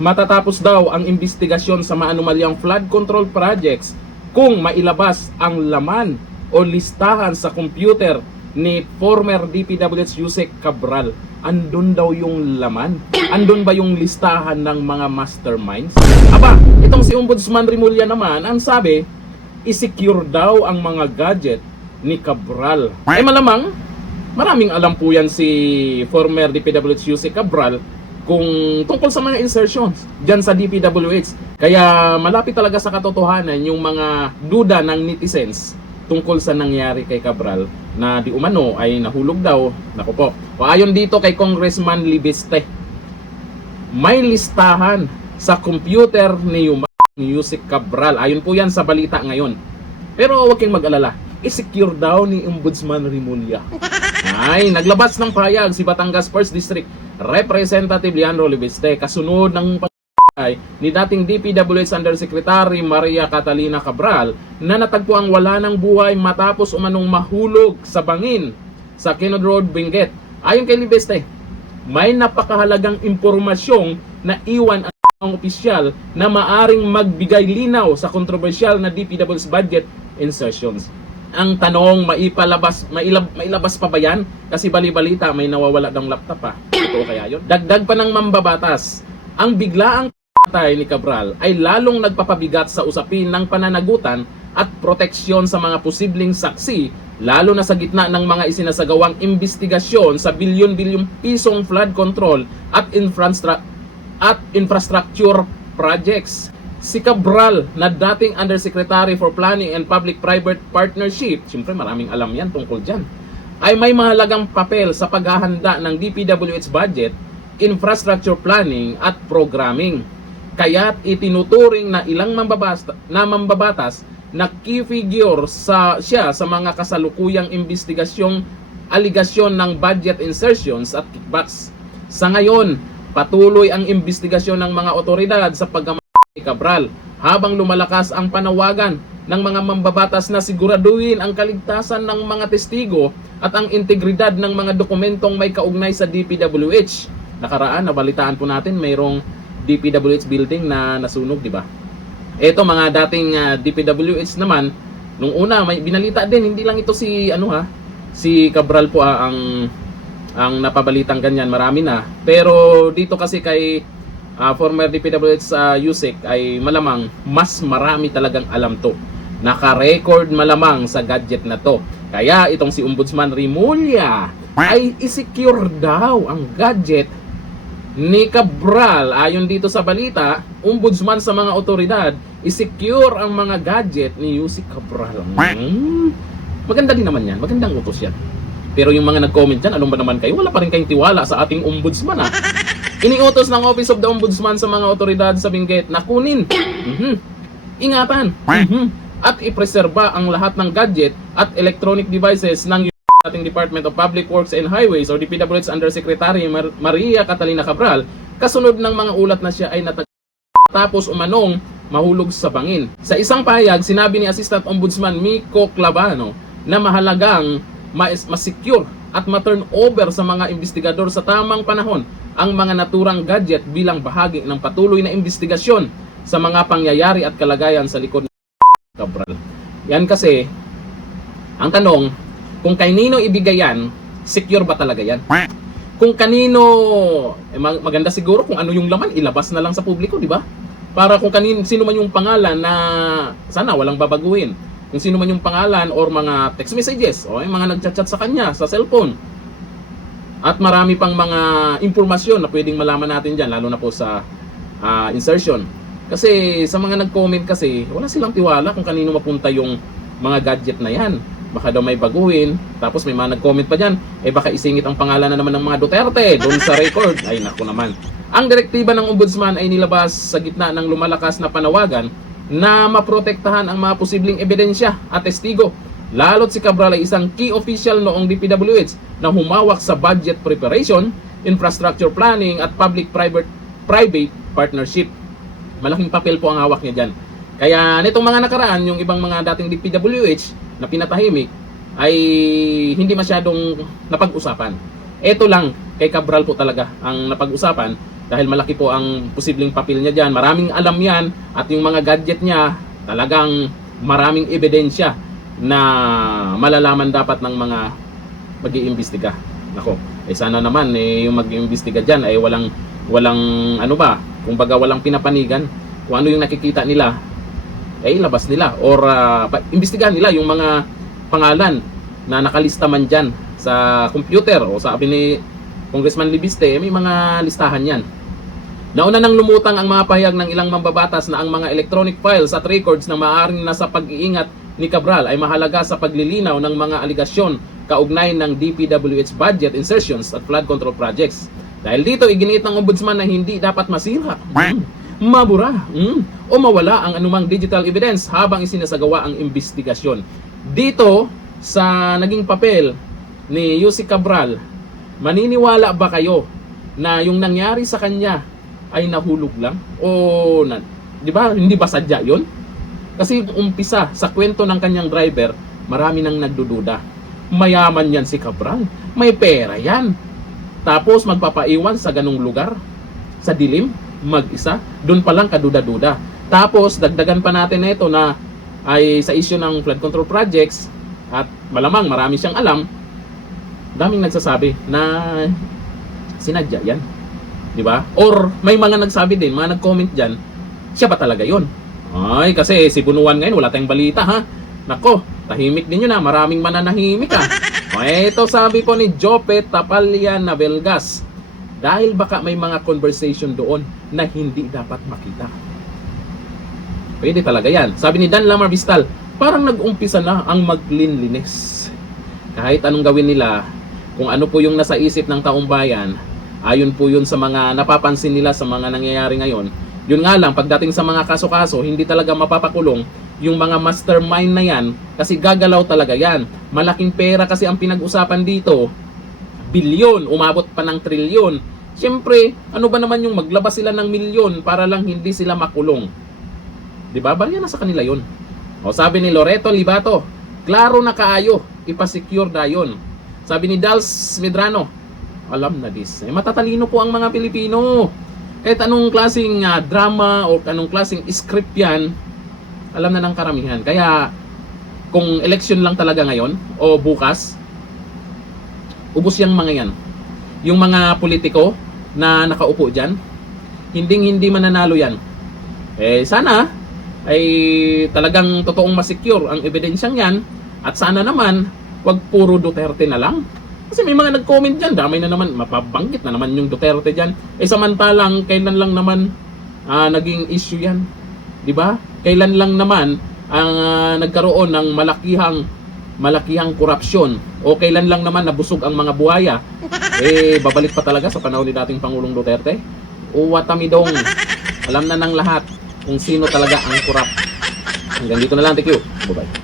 Matatapos daw ang investigasyon sa maanumalyang flood control projects kung mailabas ang laman o listahan sa computer ni former DPWH Yusek Cabral. Andun daw yung laman? Andun ba yung listahan ng mga masterminds? Aba, itong si Ombudsman Rimulya naman, ang sabi, i-secure daw ang mga gadget ni Cabral. Eh malamang, maraming alam po yan si former DPWH Yusek Cabral kung tungkol sa mga insertions dyan sa DPWH. Kaya malapit talaga sa katotohanan yung mga duda ng netizens tungkol sa nangyari kay Cabral na di umano ay nahulog daw. Naku po. O ayon dito kay Congressman Libeste, may listahan sa computer ni Yusek Cabral. Ayon po yan sa balita ngayon. Pero huwag kayong mag-alala, i-secure daw ni Ombudsman Rimulya. Ay, naglabas ng payag si Batangas 1st District Representative Leandro Libeste kasunod ng pagkakay ni dating DPWH Undersecretary Maria Catalina Cabral na natagpuang wala ng buhay matapos umanong mahulog sa bangin sa Quezon Road, Benguet. Ayon kay Libeste, may napakahalagang impormasyong na iwan ang opisyal na maaring magbigay linaw sa kontrobersyal na DPWH budget insertions. Ang tanong, mailabas pa ba yan? Kasi bali-balita may nawawala ng laptop pa. Ito kaya yun? Dagdag pa ng mambabatas, ang biglaang patay ni Cabral ay lalong nagpapabigat sa usapin ng pananagutan at proteksyon sa mga posibleng saksi, lalo na sa gitna ng mga isinasagawang investigasyon sa bilyon-bilyong pisong flood control at infrastructure projects. Si Cabral na dating Undersecretary for Planning and Public-Private Partnership, siyempre maraming alam yan tungkol dyan, ay may mahalagang papel sa paghahanda ng DPWH budget, infrastructure planning at programming. Kaya't itinuturing na ilang mambabatas na key figure siya sa mga kasalukuyang investigasyong aligasyon ng budget insertions at kickbacks. Sa ngayon, patuloy ang investigasyon ng mga otoridad sa paggamit ni Cabral habang lumalakas ang panawagan ng mga mambabatas na siguraduhin ang kaligtasan ng mga testigo at ang integridad ng mga dokumentong may kaugnay sa DPWH. Nakaraan, nabalitaan po natin mayroong DPWH building na nasunog, di ba? Ito mga dating DPWH naman, nung una may binalita din, hindi lang ito si si Cabral po ang napabalitang ganyan, marami na. Pero dito kasi kay former DPWH Yusek ay malamang mas marami talagang alam to. Naka-record malamang sa gadget na to. Kaya itong si Ombudsman Rimulya ay i-secure daw ang gadget ni Cabral. Ayon dito sa balita, ombudsman sa mga otoridad, i-secure ang mga gadget ni Yusek Cabral. Maganda din naman yan. Magandang utos yan. Pero yung mga nag-comment dyan, alam ba naman kayo? Wala pa rin kayong tiwala sa ating ombudsman Iniutos ng Office of the Ombudsman sa mga otoridad sa Benguet na kunin, ingatan, at ipreserba ang lahat ng gadget at electronic devices ng ating Department of Public Works and Highways o DPWH Undersecretary Maria Catalina Cabral kasunod ng mga ulat na siya ay natapos umanong mahulog sa bangin. Sa isang pahayag, sinabi ni Assistant Ombudsman Miko Clavano na mahalagang ma-secure at ma-turn over sa mga investigador sa tamang panahon ang mga naturang gadget bilang bahagi ng patuloy na investigasyon sa mga pangyayari at kalagayan sa likod ng Cabral. Yan kasi, ang tanong, kung kanino ibigay yan, secure ba talaga yan? Kung kanino, maganda siguro kung ano yung laman, ilabas na lang sa publiko, di ba? Para kung sino man yung pangalan na sana walang babaguhin. Kung sino man yung pangalan or mga text messages o yung mga nagchat-chat sa kanya sa cellphone. At marami pang mga impormasyon na pwedeng malaman natin dyan, lalo na po sa insertion. Kasi sa mga nag-comment kasi, wala silang tiwala kung kanino mapunta yung mga gadget na yan. Baka daw may baguhin, tapos may mga nag-comment pa dyan, baka isingit ang pangalan na naman ng mga Duterte doon sa record. Ay naku naman. Ang direktiba ng Ombudsman ay nilabas sa gitna ng lumalakas na panawagan na maprotektahan ang mga posibleng ebidensya at testigo. Lalo't si Cabral ay isang key official noong DPWH na humawak sa budget preparation, infrastructure planning at public-private partnership. Malaking papel po ang hawak niya dyan. Kaya nitong mga nakaraan, yung ibang mga dating DPWH na pinatahimik ay hindi masyadong napag-usapan. Ito lang kay Cabral po talaga ang napag-usapan. dahil malaki po ang posibleng papel niya dyan. Maraming alam yan at yung mga gadget niya talagang maraming ebidensya na malalaman dapat ng mga mag-iimbestiga. Nako, sana naman yung mag-iimbestiga dyan ay walang ano ba, kumbaga walang pinapanigan. Kung ano yung nakikita nila ay labas nila or imbestigahan nila yung mga pangalan na nakalista man dyan sa computer o sabi ni Congressman Libiste, may mga listahan yan. Nauna nang lumutang ang mga pahayag ng ilang mambabatas na ang mga electronic files at records na maaaring nasa pag-iingat ni Cabral ay mahalaga sa paglilinaw ng mga aligasyon kaugnay ng DPWH budget insertions at flood control projects. Dahil dito, iginiit ng ombudsman na hindi dapat masira, mabura, o mawala ang anumang digital evidence habang isinasagawa ang investigasyon. Dito, sa naging papel ni Yussi Cabral, maniniwala ba kayo na yung nangyari sa kanya ay nahulog lang? O, di ba, hindi ba sadya yun? Kasi umpisa, sa kwento ng kanyang driver, marami nang nagdududa. Mayaman yan si Cabral. May pera yan. Tapos magpapaiwan sa ganung lugar, sa dilim, mag-isa. Doon pa lang kaduda-duda. Tapos, dagdagan pa natin ito na ay sa issue ng flood control projects at malamang marami siyang alam. Daming nagsasabi na sinadya yan. Di ba? Or may mga nagsabi din, mga nag-comment dyan, siya ba talaga yon? Ay, kasi si Bunuan ngayon, wala tayong balita ha. Nako, tahimik din yun ha. Maraming mananahimik ha. Ito sabi po ni Jope Tapalian Navelgas, dahil baka may mga conversation doon na hindi dapat makita. Pwede talaga yan. Sabi ni Dan Lamar Vistal, parang nag-umpisa na ang maglinlinis. Kahit anong gawin nila, kung ano po yung nasa isip ng taong bayan, ayon po yun sa mga napapansin nila sa mga nangyayari ngayon. Yun nga lang, pagdating sa mga kaso-kaso, hindi talaga mapapakulong yung mga mastermind na yan kasi gagalaw talaga yan. Malaking pera kasi ang pinag-usapan dito. Bilyon, umabot pa ng trilyon. Siyempre, ano ba naman yung maglabas sila ng milyon para lang hindi sila makulong? Diba? Barya na sa kanila yun. O sabi ni Loreto Libato, klaro na kaayo, ipasecure dayon. Sabi ni Dals Medrano, alam na this. Matatalino po ang mga Pilipino. Kahit anong klaseng drama o anong klaseng script yan, alam na ng karamihan. Kaya kung election lang talaga ngayon o bukas, ubos yung mga yan. Yung mga politiko na nakaupo dyan, hindi mananalo yan. Sana ay talagang totoong masecure ang ebidensyang yan at sana naman wag puro Duterte na lang. Kasi may mga nag-comment dyan, damay na naman, mapabanggit na naman yung Duterte dyan. Samantalang, kailan lang naman naging issue yan? Diba? Kailan lang naman nagkaroon ng malakihang korupsyon? O kailan lang naman nabusog ang mga buhaya? Babalik pa talaga sa panahon ni dating Pangulong Duterte? O watamidong, alam na ng lahat kung sino talaga ang korap. Hanggang dito na lang, thank you. Bye-bye.